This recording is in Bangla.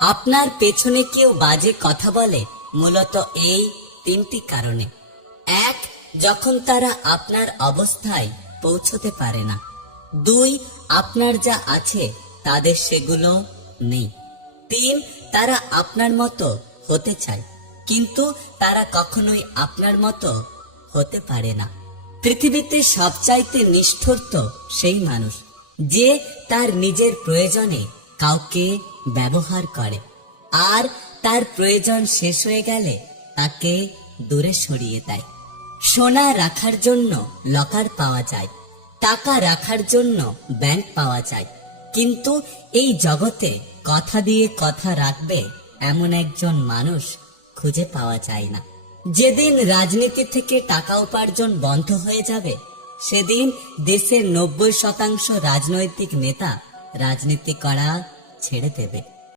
আপনার পেছনে কেউ বাজে কথা বলে মূলত এই তিনটি কারণে। এক, যখন তারা আপনার অবস্থায় পৌঁছতে পারে না। দুই, আপনার যা আছে তাদের সেগুলো নেই। তিন, তারা আপনার মতো হতে চায় কিন্তু তারা কখনোই আপনার মতো হতে পারে না। পৃথিবীতে সবচাইতে নিষ্ঠুর তো সেই মানুষ যে তার নিজের প্রয়োজনে কাউকে ব্যবহার করে আর তার প্রয়োজন শেষ হয়ে গেলে তাকে দূরে সরিয়ে দেয়। সোনা রাখার জন্য লকার পাওয়া যায়, টাকা রাখার জন্য ব্যাংক পাওয়া যায়, কিন্তু এই জগতে কথা দিয়ে কথা রাখবে এমন একজন মানুষ খুঁজে পাওয়া যায় না। যেদিন রাজনীতি থেকে টাকা উপার্জন বন্ধ হয়ে যাবে সেদিন দেশের 90% রাজনৈতিক নেতা রাজনীতি করা ছেড়ে দেবে।